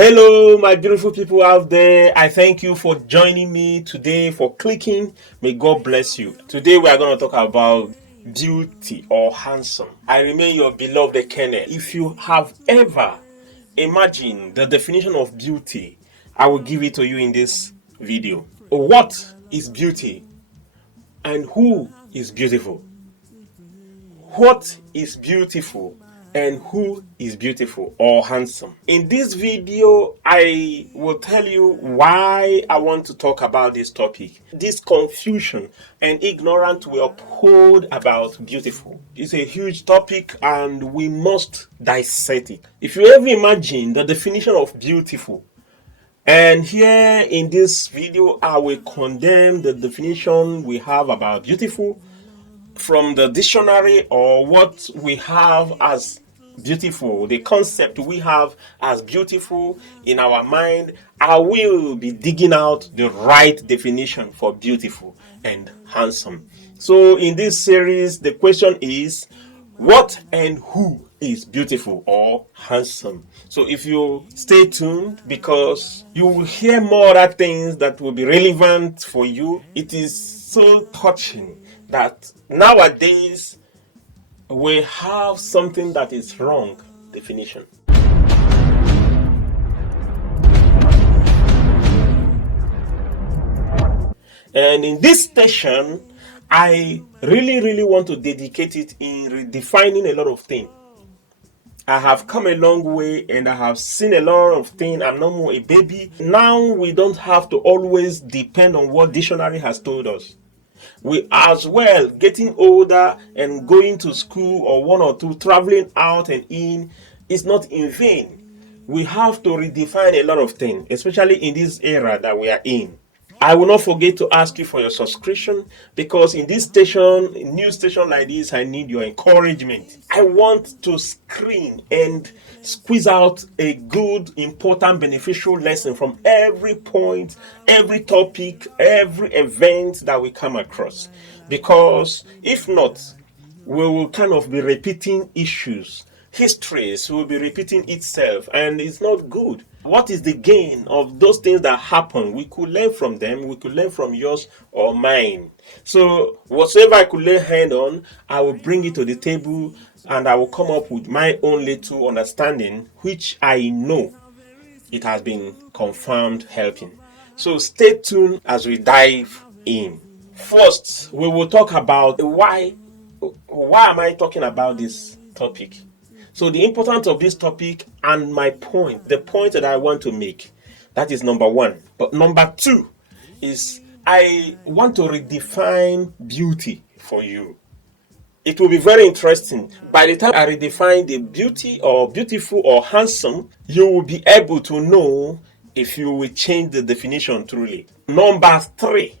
Hello, my beautiful people out there. I thank you for joining me today, for clicking. May God bless you. Today we are going to talk about beauty or handsome. I remain your beloved Ekene. If you have ever imagined the definition of beauty, I will give it to you in this video. What is beauty and who is beautiful? What is beautiful and who is beautiful or handsome? In this video, I will tell you why I want to talk about this topic. This confusion and ignorance we uphold about beautiful. It's a huge topic and we must dissect it. If you ever imagine the definition of beautiful, and here in this video, I will condemn the definition we have about beautiful from the dictionary or what we have as beautiful, the concept we have as beautiful in our mind. I will be digging out the right definition for beautiful and handsome. So in this series, the question is, what and who is beautiful or handsome? So if you stay tuned, because you will hear more other things that will be relevant for you. It is so touching that nowadays we have something that is wrong definition. And in this station, I really want to dedicate it in redefining a lot of things. I have come a long way and I have seen a lot of things. I'm no more a baby. Now we don't have to always depend on what dictionary has told us. We as well getting older and going to school or one or two, traveling out and in is not in vain. We have to redefine a lot of things, especially in this era that we are in. I will not forget to ask you for your subscription, because in this station, new station like this, I need your encouragement. I want to screen and squeeze out a good, important, beneficial lesson from every point, every topic, every event that we come across. Because if not, we will kind of be repeating issues. Histories will be repeating itself, and it's not good. What is the gain of those things that happen? We could learn from them. We could learn from yours or mine. So whatever I could lay hand on, I will bring it to the table and I will come up with my own little understanding, which I know it has been confirmed helping. So stay tuned as we dive in. First, we will talk about why am I talking about this topic? So the importance of this topic and my point, the point that I want to make, that is number one. But number two is I want to redefine beauty for you. It will be very interesting. By the time I redefine the beauty or beautiful or handsome, you will be able to know if you will change the definition truly. Number three,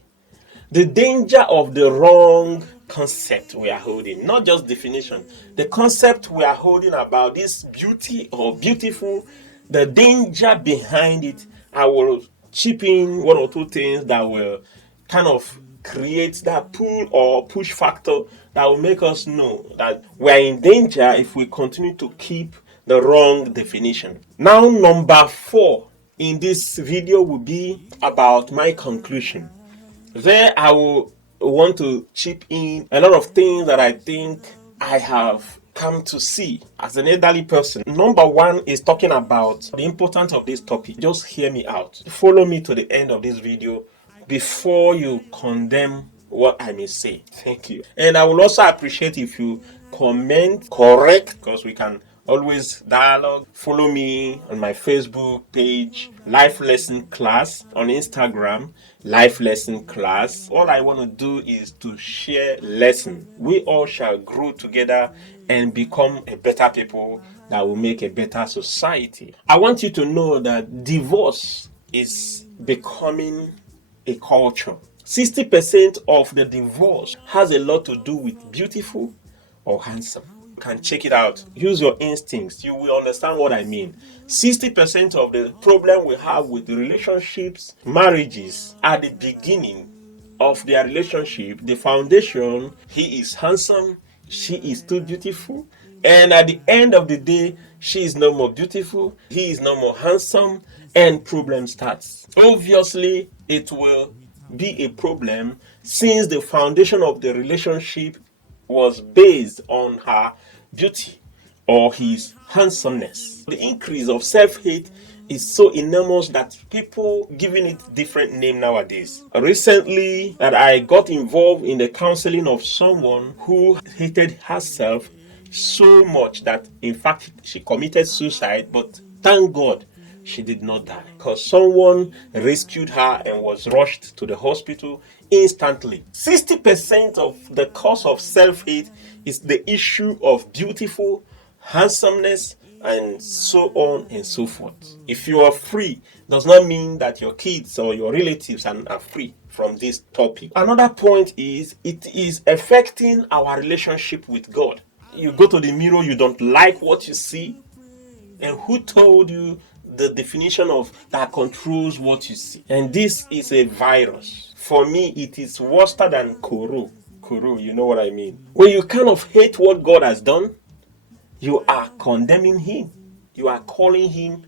the danger of the wrong concept we are holding, not just definition, the concept we are holding about this beauty or beautiful, the danger behind it. I will chip in one or two things that will kind of create that pull or push factor that will make us know that we are in danger if we continue to keep the wrong definition. Now, number four in this video will be about my conclusion. There I will want to chip in a lot of things that I think I have come to see as an elderly person. Number one is talking about the importance of this topic. Just hear me out. Follow me to the end of this video before you condemn what I may say. Thank you. And I will also appreciate if you comment, correct, because we can always dialogue. Follow me on my Facebook page, Life Lesson Class, on Instagram, Life Lesson Class. All I want to do is to share lesson. We all shall grow together and become a better people that will make a better society. I want you to know that divorce is becoming a culture. 60% of the divorce has a lot to do with beautiful or handsome. You can check it out. Use your instincts. You will understand what I mean. 60% of the problem we have with the relationships, marriages, at the beginning of their relationship, the foundation, he is handsome, she is too beautiful, And at the end of the day, she is no more beautiful, he is no more handsome, and problem starts. Obviously, it will be a problem since the foundation of the relationship was based on her beauty or his handsomeness. The increase of self-hate is so enormous that people giving it different name nowadays. Recently, that I got involved in the counseling of someone who hated herself so much that in fact she committed suicide, but thank God she did not die because someone rescued her and was rushed to the hospital instantly. 60% of the cause of self-hate is the issue of beautiful, handsomeness, and so on and so forth. If you are free, does not mean that your kids or your relatives are free from this topic. Another point is it is affecting our relationship with God. You go to the mirror, you don't like what you see, and who told you the definition of that controls what you see? And this is a virus. For me, it is worse than Kuru. Kuru, you know what I mean? When you kind of hate what God has done, you are condemning him. You are calling him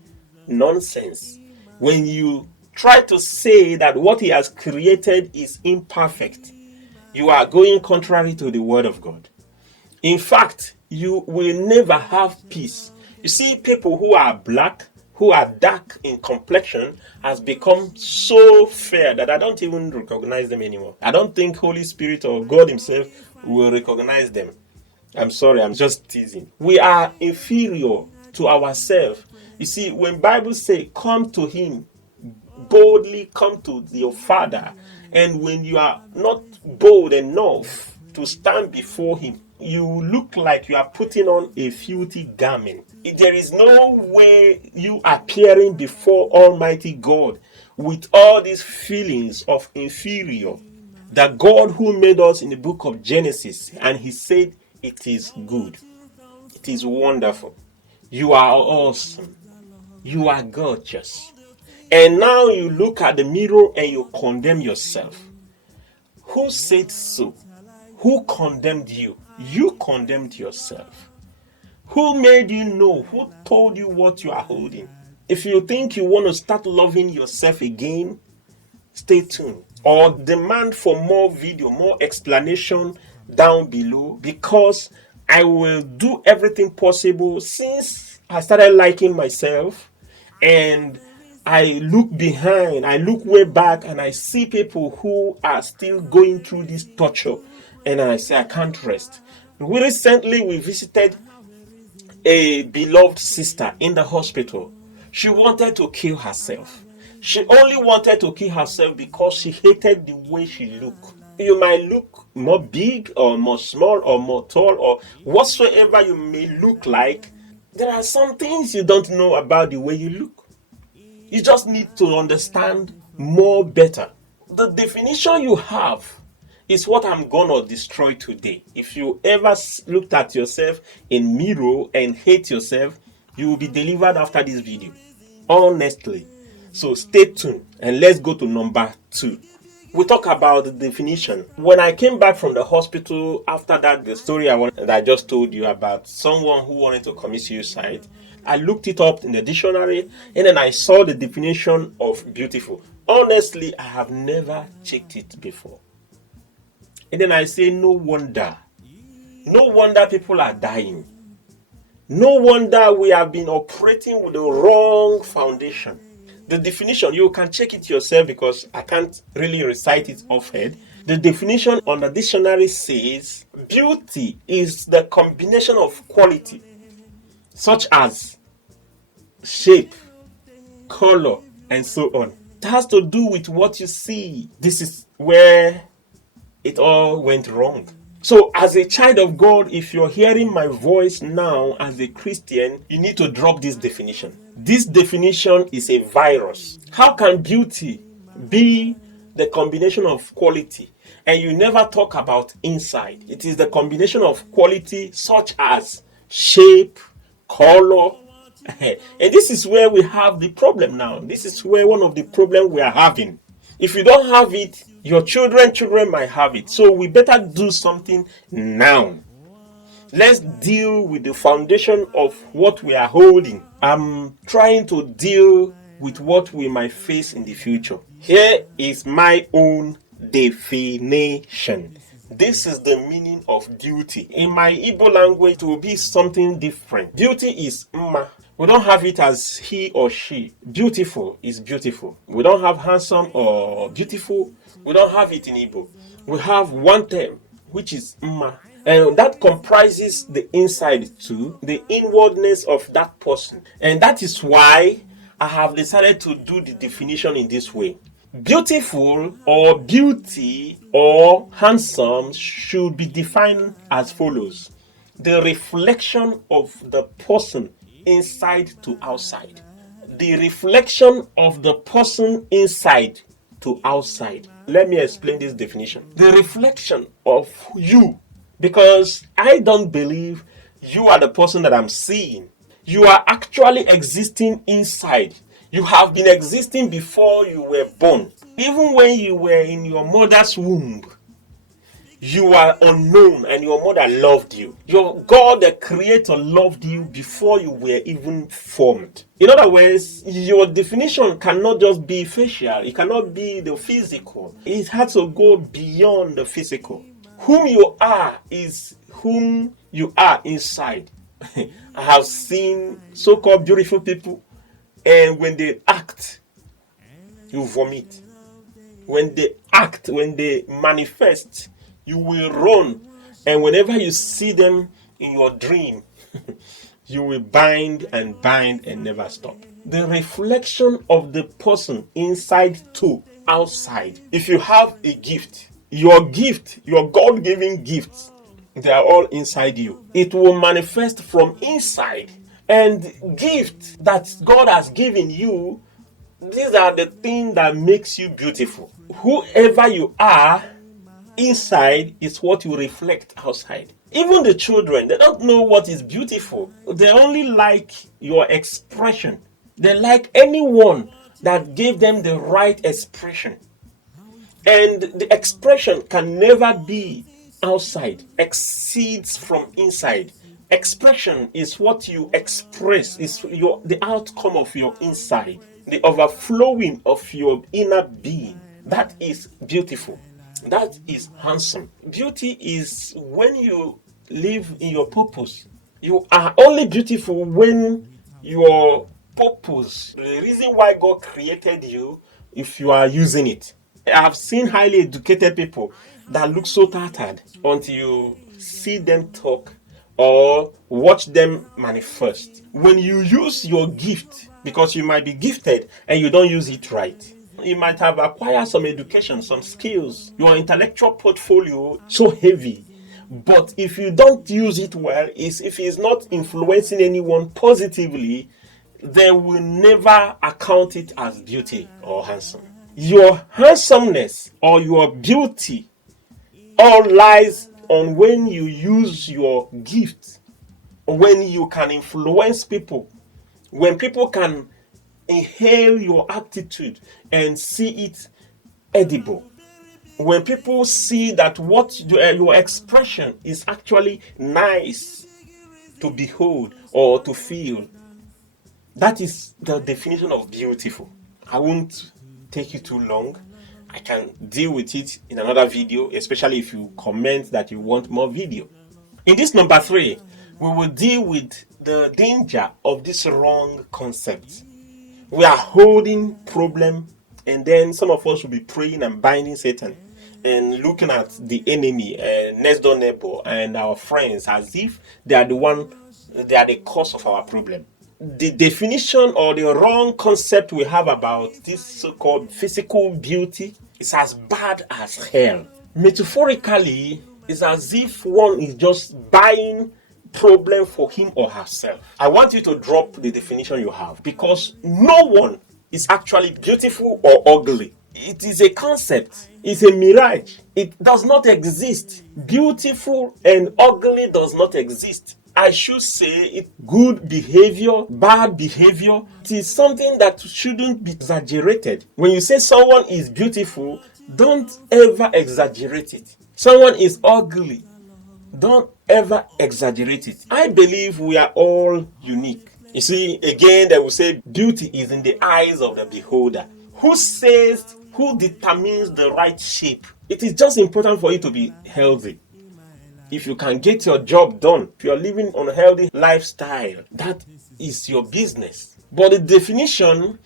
nonsense. When you try to say that what he has created is imperfect, you are going contrary to the word of God. In fact, you will never have peace. You see, people who are black, who are dark in complexion, has become so fair that I don't even recognize them anymore. I don't think Holy Spirit or God himself will recognize them. I'm sorry, I'm just teasing. We are inferior to ourselves. You see, when Bible say, come to him, boldly come to your Father, and when you are not bold enough to stand before him, you look like you are putting on a filthy garment. There is no way you appearing before Almighty God with all these feelings of inferior. The God who made us in the book of Genesis, and he said it is good. It is wonderful. You are awesome. You are gorgeous. And now you look at the mirror and you condemn yourself. Who said so? Who condemned you? You condemned yourself. Who made you know? Who told you what you are holding? If you think you want to start loving yourself again, stay tuned. Or demand for more video, more explanation down below, because I will do everything possible since I started liking myself and I look behind, I look way back and I see people who are still going through this torture and I say I can't rest. Recently we visited a beloved sister in the hospital. She wanted to kill herself. She only wanted to kill herself because she hated the way she looked. You might look more big or more small or more tall or whatsoever you may look like. There are some things you don't know about the way you look. You just need to understand more better. The definition you have is what I'm gonna destroy today. If you ever looked at yourself in mirror and hate yourself, you will be delivered after this video. Honestly. So stay tuned and let's go to number 2. We talk about the definition. When I came back from the hospital after that, the story that I just told you about someone who wanted to commit suicide, I looked it up in the dictionary and then I saw the definition of beautiful. Honestly, I have never checked it before. And then I say, no wonder. No wonder people are dying. No wonder we have been operating with the wrong foundation. The definition, you can check it yourself because I can't really recite it offhand. The definition on the dictionary says, beauty is the combination of quality, such as shape, color, and so on. It has to do with what you see. This is where it all went wrong. So as a child of God, if you're hearing my voice now as a Christian, you need to drop this definition. This definition is a virus. How can beauty be the combination of quality and you never talk about inside? It is the combination of quality such as shape, color. And this is where we have the problem now. This is where one of the problems we are having. If you don't have it, your children might have it. So we better do something now. Let's deal with the foundation of what we are holding. I'm trying to deal with what we might face in the future. Here is my own definition. This is the meaning of beauty. In my Igbo language, it will be something different. Beauty is mma. We don't have it as he or she. Beautiful is beautiful. We don't have handsome or beautiful. We don't have it in Igbo. We have one term, which is mma. And that comprises the inside too, the inwardness of that person. And that is why I have decided to do the definition in this way. Beautiful or beauty or handsome should be defined as follows: the reflection of the person inside to outside. The reflection of the person inside to outside. Let me explain this definition. The reflection of you, because I don't believe you are the person that I'm seeing. You are actually existing inside. You have been existing before you were born. Even when you were in your mother's womb, you are unknown and your mother loved you. Your God, the Creator, loved you before you were even formed. In other words, your definition cannot just be facial. It cannot be the physical. It has to go beyond the physical. Whom you are is whom you are inside. I have seen so-called beautiful people, and when they act, you vomit. When they act, when they manifest, you will run. And whenever you see them in your dream, you will bind and never stop. The reflection of the person inside to outside. If you have a gift, your God-given gifts, they are all inside you. It will manifest from inside. And gifts that God has given you, these are the things that makes you beautiful. Whoever you are inside is what you reflect outside. Even the children, they don't know what is beautiful. They only like your expression. They like anyone that gave them the right expression. And the expression can never be outside, exceeds from inside. Expression is what you express, is the outcome of your inside, the overflowing of your inner being. That is beautiful. That is handsome. Beauty is when you live in your purpose. You are only beautiful when your purpose, the reason why God created you, if you are using it. I have seen highly educated people that look so tattered until you see them talk or watch them manifest. When you use your gift, because you might be gifted and you don't use it right, you might have acquired some education, some skills, your intellectual portfolio so heavy, but if you don't use it well, if it's not influencing anyone positively, they will never account it as beauty or handsome. Your handsomeness or your beauty all lies on when you use your gift, when you can influence people, when people can inhale your attitude and see it edible, when people see that what your expression is actually nice to behold or to feel. That is the definition of beautiful. I won't take you too long. I can deal with it in another video, especially if you comment that you want more video. In this number 3, we will deal with the danger of this wrong concept. We are holding problem, and then some of us will be praying and binding Satan and looking at the enemy, next door neighbor, and our friends as if they are the cause of our problem. The definition or the wrong concept we have about this so-called physical beauty is as bad as hell. Metaphorically, it's as if one is just buying problem for him or herself. I want you to drop the definition you have, because no one is actually beautiful or ugly. It is a concept. It's a mirage. It does not exist. Beautiful and ugly does not exist. I should say it good behavior, bad behavior. It is something that shouldn't be exaggerated. When you say someone is beautiful, don't ever exaggerate it. Someone is ugly, don't ever exaggerate it. I believe we are all unique. You see, again, they will say beauty is in the eyes of the beholder. Who determines the right shape? It is just important for you to be healthy. If you can get your job done, if you're living on a healthy lifestyle, that is your business. But the definition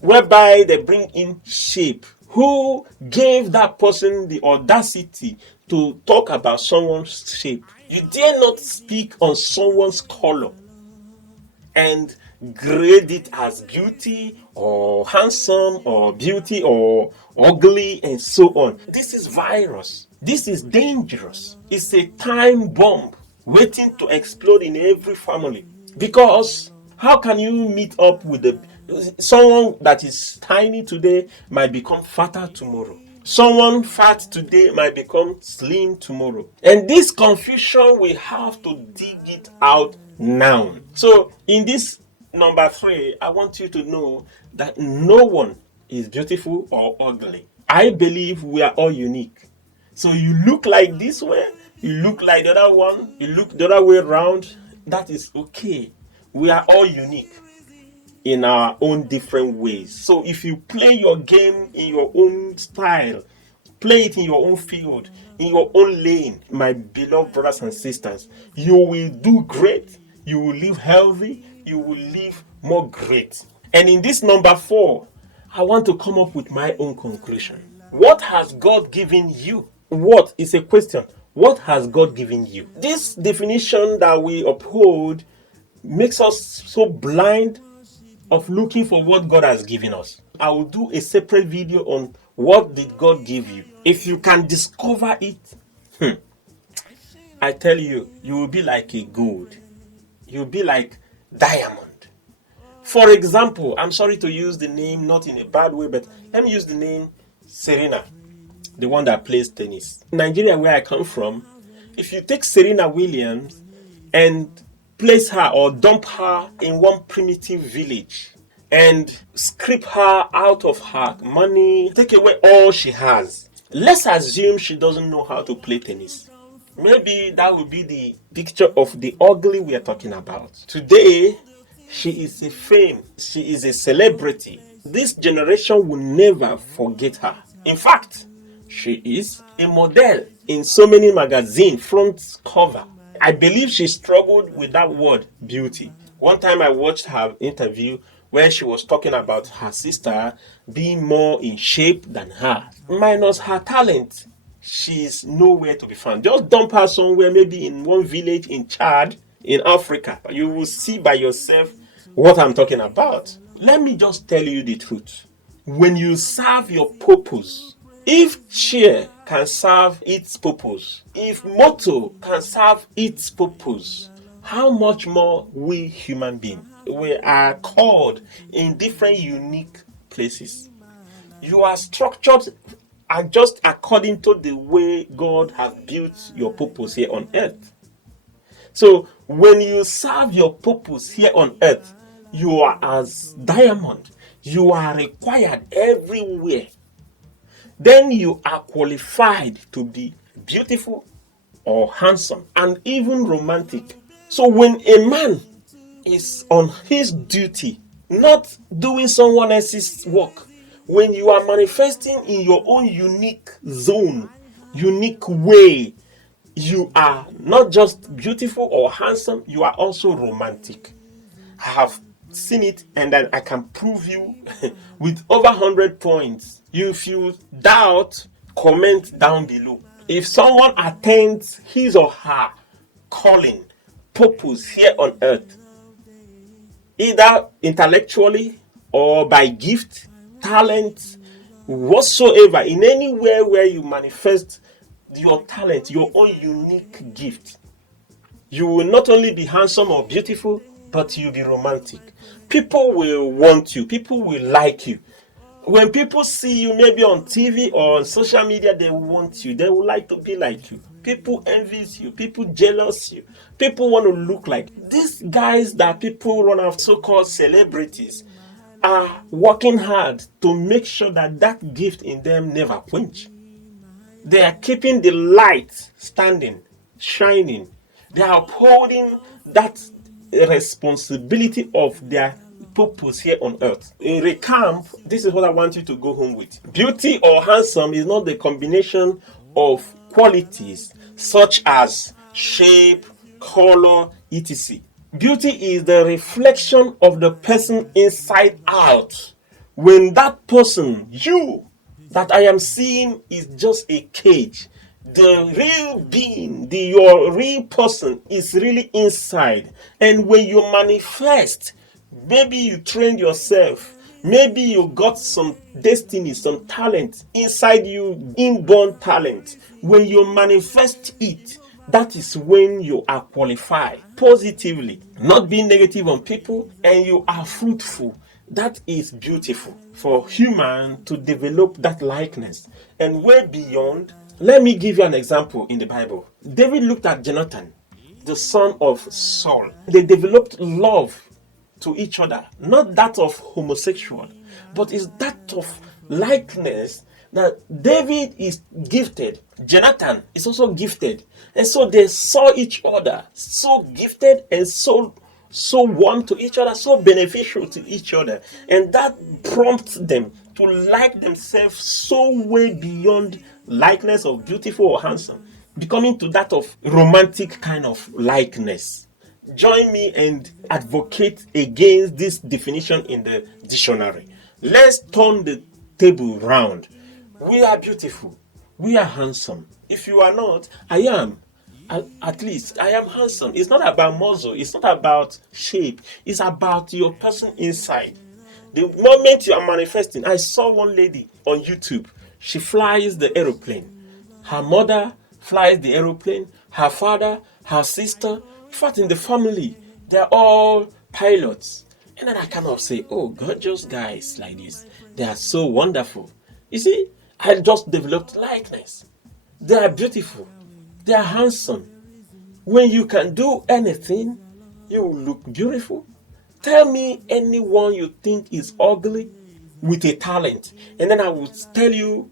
whereby they bring in shape, who gave that person the audacity to talk about someone's shape? You dare not speak on someone's color and grade it as beauty or handsome or beauty or ugly and so on. This is virus. This is dangerous. It's a time bomb waiting to explode in every family. Because how can you meet up with someone that is tiny today might become fatter tomorrow? Someone fat today might become slim tomorrow. And this confusion, we have to dig it out now. So in this number 3, I want you to know that no one is beautiful or ugly. I believe we are all unique. So you look like this way, you look like the other one, you look the other way around, that is okay. We are all unique in our own different ways. So if you play your game in your own style, play it in your own field, in your own lane, my beloved brothers and sisters, you will do great, you will live healthy, you will live more great. And in this number 4, I want to come up with my own conclusion. What has God given you? What is a question? What has God given you? This definition that we uphold makes us so blind of looking for what God has given us. I will do a separate video on what did God give you. If you can discover it, I tell you, you will be like a gold. You'll be like diamond. For example, I'm sorry to use the name, not in a bad way, but let me use the name Serena, the one that plays tennis. In Nigeria, where I come from, if you take Serena Williams and place her or dump her in one primitive village and strip her out of her money, take away all she has, let's assume she doesn't know how to play tennis. Maybe that would be the picture of the ugly we are talking about. Today, she is a fame. She is a celebrity. This generation will never forget her. In fact, she is a model in so many magazines, front cover. I believe she struggled with that word, beauty. One time I watched her interview where she was talking about her sister being more in shape than her. Minus her talent, she is nowhere to be found. Just dump her somewhere, maybe in one village in Chad, in Africa. You will see by yourself what I'm talking about. Let me just tell you the truth. When you serve your purpose, if chair can serve its purpose, if motto can serve its purpose, how much more we human beings? We are called in different unique places. You are structured and just according to the way God has built your purpose here on earth. So when you serve your purpose here on earth, you are as diamond. You are required everywhere. Then you are qualified to be beautiful or handsome and even romantic. So when a man is on his duty, not doing someone else's work, when you are manifesting in your own unique zone, unique way, you are not just beautiful or handsome, you are also romantic. I have seen it and then I can prove you with over 100 points. If you doubt, comment down below. If someone attends his or her calling, purpose here on earth, either intellectually or by gift, talent, whatsoever, in anywhere where you manifest your talent, your own unique gift, you will not only be handsome or beautiful, but you'll be romantic. People will want you. People will like you. When people see you maybe on TV or on social media, they want you. They would like to be like you. People envy you. People jealous you. People want to look like you. These guys that people run after, so-called celebrities, are working hard to make sure that that gift in them never quench. They are keeping the light standing, shining, They are upholding that responsibility of their purpose here on earth. In recamp, this is what I want you to go home with. Beauty or handsome is not the combination of qualities such as shape, color, etc. Beauty is the reflection of the person inside out. When that person, you, that I am seeing is just a cage, the real being, your real person is really inside. And when you manifest, maybe you trained yourself, maybe you got some destiny, some talent inside you, inborn talent. When you manifest it, that is when you are qualified positively, not being negative on people, and you are fruitful. That is beautiful for human to develop that likeness. And way beyond, let me give you an example in the Bible. David looked at Jonathan, the son of Saul. They developed love to each other, not that of homosexual, but is that of likeness. That David is gifted, Jonathan is also gifted, and so they saw each other so gifted and so warm to each other, so beneficial to each other, and that prompts them to like themselves so way beyond likeness of beautiful or handsome, becoming to that of romantic kind of likeness. Join me and advocate against this definition in the dictionary. Let's turn the table round. We are beautiful. We are handsome. If you are not, I am. At least I am handsome. It's not about muzzle. It's not about shape. It's about your person inside. The moment you are manifesting, I saw one lady on YouTube. She flies the aeroplane. Her mother flies the aeroplane. Her father, her sister, in fact, in the family, they're all pilots. And then I kind of say, oh, gorgeous guys like this. They are so wonderful. You see, I just developed likeness. They are beautiful. They are handsome. When you can do anything, you will look beautiful. Tell me anyone you think is ugly with a talent, and then I will tell you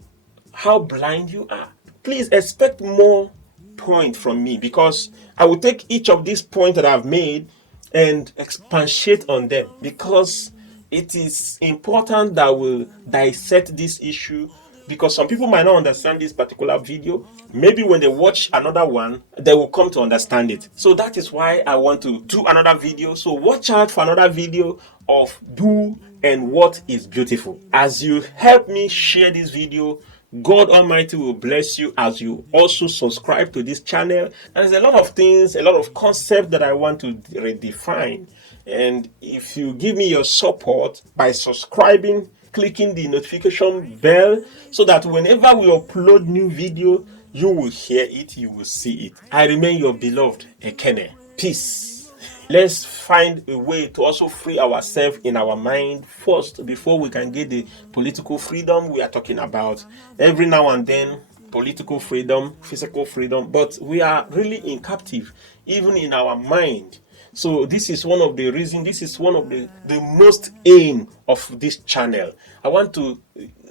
how blind you are. Please expect more point from me, because I will take each of these points that I've made and expatiate on them, because it is important that we'll dissect this issue, because some people might not understand this particular video. Maybe when they watch another one, they will come to understand it. So that is why I want to do another video. So watch out for another video of who and what is beautiful. As you help me share this video, God Almighty will bless you as you also subscribe to this channel. There's a lot of things, a lot of concepts that I want to redefine. And if you give me your support by subscribing, clicking the notification bell, so that whenever we upload new video, you will hear it, you will see it. I remain your beloved Ekene. Peace. Let's find a way to also free ourselves in our mind first before we can get the political freedom we are talking about. Every now and then, political freedom, physical freedom, but we are really in captive, even in our mind. So this is one of the reasons, this is one of the most aim of this channel. I want to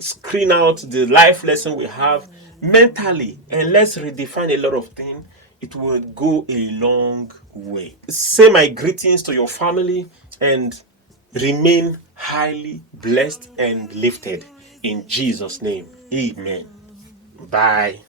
screen out the life lesson we have mentally, and let's redefine a lot of things. It will go a long way. Say my greetings to your family and remain highly blessed and lifted in Jesus' name. Amen. Bye.